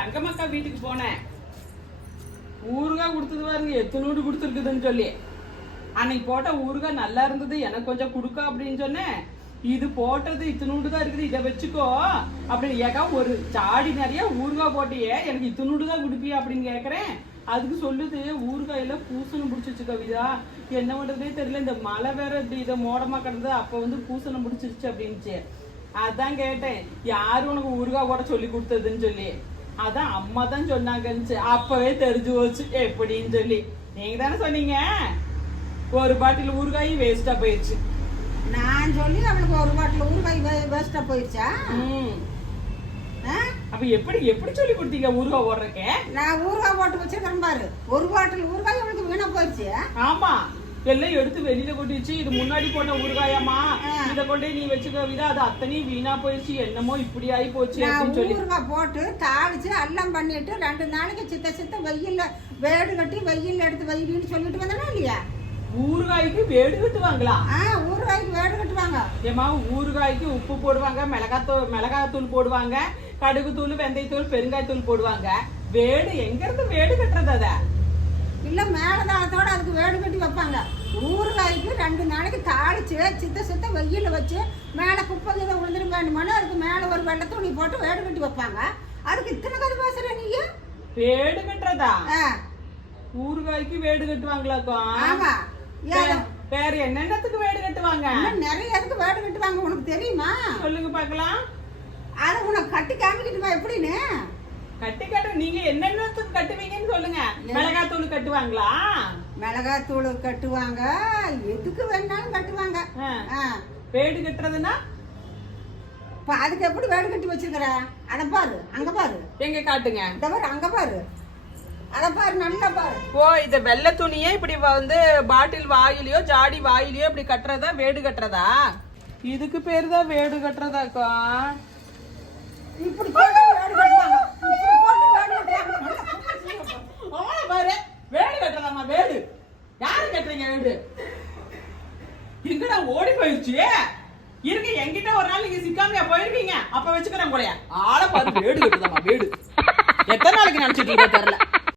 தங்கமக்கா வீட்டுக்கு போனேன். ஊறுகாய் கொடுத்தது பாருங்க எத்தனோடு கொடுத்துருக்குதுன்னு சொல்லி. அன்னைக்கு போட்ட ஊறுகாய் நல்லா இருந்தது, எனக்கு கொஞ்சம் கொடுக்க அப்படின்னு சொன்னேன். இது போட்டது இத்தனூண்டு தான் இருக்குது, இதை வச்சுக்கோ அப்படின்னு ஏக்கா ஒரு சாடி நிறைய ஊறுகாய் போட்டியே, எனக்கு இத்தனூண்டு தான் கொடுப்பியா அப்படின்னு கேட்குறேன். அதுக்கு சொல்லுது ஊறுகாயில பூசணம் பிடிச்சிருச்சு கவிதா, என்ன பண்றதே தெரியல, இந்த மழை வேற இப்படி இதை மோடமா கிடந்தது, அப்ப பூசணம் பிடிச்சிருச்சு அப்படின்னுச்சு. அதான் கேட்டேன் யாரு உனக்கு ஊறுகாய் போட சொல்லி கொடுத்ததுன்னு சொல்லி. அதான் அம்மா தான் சொன்னாங்கன்னு அப்பவே தெரிஞ்சு போச்சு எப்படின்னு சொல்லி. நீங்க தானே சொன்னீங்க ஒரு பாட்டில் ஊறுகாய் வேஸ்டா போயிடுச்சு. நான் சொல்லி அவளுக்கு ஒரு பாட்டில் ஊறுகாய் வேஸ்டா போயிடுச்சா? அப்ப எப்படி எப்படி சொல்லி கொடுத்தீங்க ஊறுகாய் போடுறக்க? நான் ஊறுகாய் போட்டு வச்சிருக்கேன் பாரு, ஒரு பாட்டில் ஊறுகாய் அவளுக்கு வீணா போயிடுச்சு. ஆமா, எல்லாம் எடுத்து வெளியில கொட்டிச்சு. இது முன்னாடி போட்ட ஊறுகாயம்மா, இத கொண்டே நீ வச்சுக்க விதா, அது அத்தனையும் வீணா போயிடுச்சு, என்னமோ இப்படி ஆகி போச்சு அப்படின்னு சொல்லி ஊறுகாய் போட்டு தாளிச்சு எல்லாம் பண்ணிட்டு 2 நாளைக்கு சித்த வெயில்ல வேடு கட்டி வெயில்ல எடுத்து வைன்னு சொல்லிட்டு வந்தானா இல்லையா? ஊறுகாய்க்கு வேடு கட்டுவாங்களா? ஊறுகாய்க்கு வேடு கட்டுவாங்க. ஏமா ஊறுகாய்க்கு உப்பு போடுவாங்க, மிளகாத்தூள் போடுவாங்க, கடுகு தூள், வெந்தயத்தூள், பெருங்காயத்தூள் போடுவாங்க. வேடு எங்க இருந்து வேடு கட்டுறது? அத இல்ல மேலதாளத்தோட அதுக்கு வேடு கட்டி வைப்பாங்க. ஊறுகாய்க்கு 2 நாளைக்கு தாளிச்சு சித்த வெயில வச்சு மேல குப்பை இதை விழுந்துட்டு வேணுமானு அதுக்கு மேல ஒரு வெள்ளை துணி போட்டு வேடு கட்டி வைப்பாங்க. அதுக்கு இத்தனை கதை பேசுற நீங்க? வேடு கட்டுறதா? ஊறுகாய்க்கு வேடு கட்டுவாங்களாக்கா? ஆமா. வேற என்னென்னத்துக்கு வேடு கட்டுவாங்க? நிறைய இதுக்கு வேடு கட்டுவாங்க, உனக்கு தெரியுமா? சொல்லுங்க பாக்கலாம். அத உனக்கு கட்டி காமிக்கிட்டுமா எப்படின்னு? கட்டி கட்ட நீங்க என்னென்னத்துக்கு கட்டுவீங்கன்னு சொல்லுங்க. மிளகாத்தூள் கட்டுவாங்களா? மிளகாத்தூள் கட்டுவாங்க, எதுக்கு வேணாலும் கட்டுவாங்க. வேடு கட்டுறதுன்னா அதுக்கு எப்படி வேடு கட்டி வச்சிருக்கிற? அத பாரு, அங்க பாரு. எங்க காட்டுங்க. இந்த பாரு, அங்க பாரு, அத பாரு, நல்லா பாரு. ஓ, இந்த வெள்ளை துணியே இப்படி பாட்டில் வாயிலையோ ஜாடி வாயிலையோ இப்படி கட்டுறதா வேடு கட்டுறதா? இதுக்கு பேரு தான் வேடு கட்டுறதாக்கா. இப்படி போட்டு வேடு கட்டுவாங்க, இப்படி போட்டு வேடு கட்டுவாங்க. பாரு, வேடு கட்டுறதாமா? வேடு யாரு கட்டுறீங்க? வேடு எங்கடா ஓடி போயிடுச்சு? இருங்க, என்கிட்ட ஒரு நாள் நீங்க சிக்காமையா போயிருக்கீங்க, அப்ப வச்சுக்கிறேன் கூட. ஆளை பாரு, வேடு கட்டுதாமா? வேடு எத்தனை நாளைக்கு நினைச்சிட்டு இருக்க தெரியல.